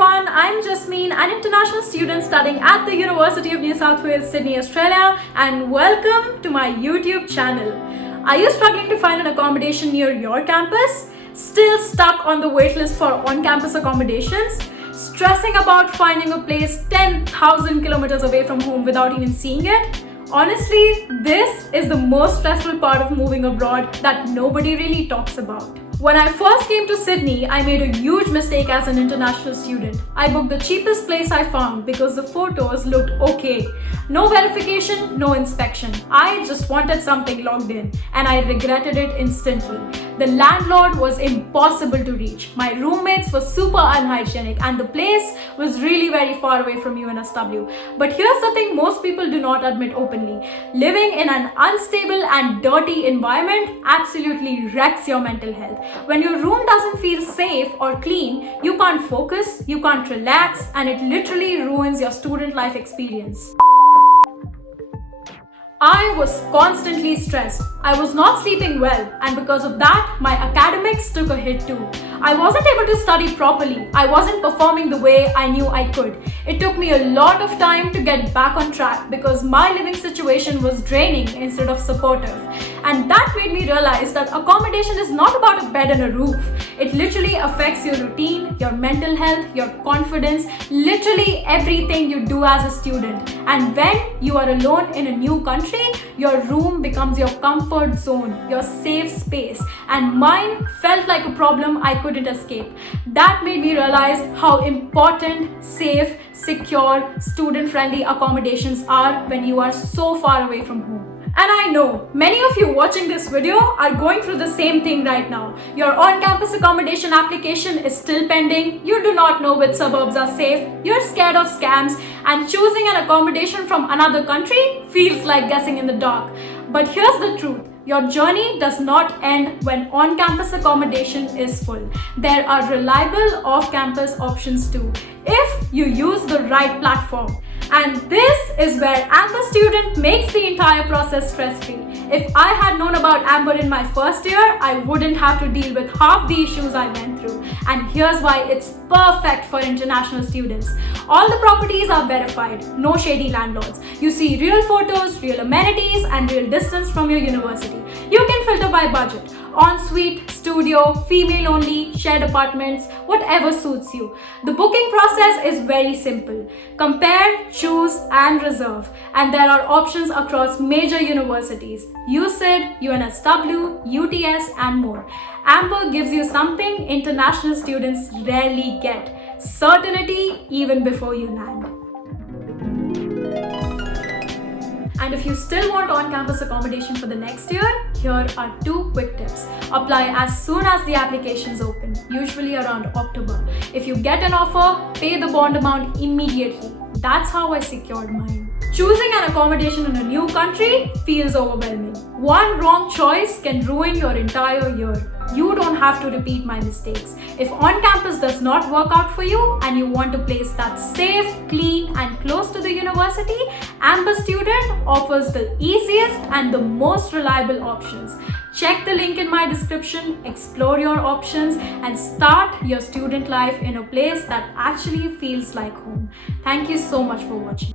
everyone, I'm Jasmine, an international student studying at the University of New South Wales, Sydney, Australia, and welcome to my YouTube channel. Are you struggling to find an accommodation near your campus? Still stuck on the waitlist for on-campus accommodations? Stressing about finding a place 10,000 kilometers away from home without even seeing it? Honestly, this is the most stressful part of moving abroad that nobody really talks about. When I first came to Sydney, I made a huge mistake as an international student. I booked the cheapest place I found because the photos looked okay. No verification, no inspection. I just wanted something logged in, and I regretted it instantly. The landlord was impossible to reach. My roommates were super unhygienic, and the place was really very far away from UNSW. But here's the thing most people do not admit openly. Living in an unstable and dirty environment absolutely wrecks your mental health. When your room doesn't feel safe or clean, you can't focus, you can't relax, and it literally ruins your student life experience. I was constantly stressed. I was not sleeping well, and because of that, my academics took a hit too. I wasn't able to study properly. I wasn't performing the way I knew I could. It took me a lot of time to get back on track because my living situation was draining instead of supportive. And that made me realize that accommodation is not about a bed and a roof. It literally affects your routine, your mental health, your confidence, literally everything you do as a student. And when you are alone in a new country, your room becomes your comfort zone, your safe space. And mine felt like a problem I couldn't escape. That made me realize how important, safe, secure, student-friendly accommodations are when you are so far away from home. And I know many of you watching this video are going through the same thing right now. Your on-campus accommodation application is still pending. You do not know which suburbs are safe. You're scared of scams, and choosing an accommodation from another country feels like guessing in the dark. But here's the truth. Your journey does not end when on-campus accommodation is full. There are reliable off-campus options too, if you use the right platform. And this is where Amber Student makes the entire process stress-free. If I had known about Amber in my first year, I wouldn't have to deal with half the issues I went through. And here's why it's perfect for international students. All the properties are verified, no shady landlords. You see real photos, real amenities, and real distance from your university. You can filter by budget. Ensuite, studio, female only, shared apartments, whatever suits you. The booking process is very simple. Compare, choose, and reserve. And there are options across major universities: UCID, UNSW, UTS, and more. Amber gives you something international students rarely get: certainty even before you land. And if you still want on-campus accommodation for the next year, here are 2 quick tips. Apply as soon as the applications open, usually around October. If you get an offer, pay the bond amount immediately. That's how I secured mine. Choosing an accommodation in a new country feels overwhelming. One wrong choice can ruin your entire year. You don't have to repeat my mistakes. If on-campus does not work out for you and you want a place that's safe, clean, and close to the university, Amber Student offers the easiest and the most reliable options. Check the link in my description, explore your options, and start your student life in a place that actually feels like home. Thank you so much for watching.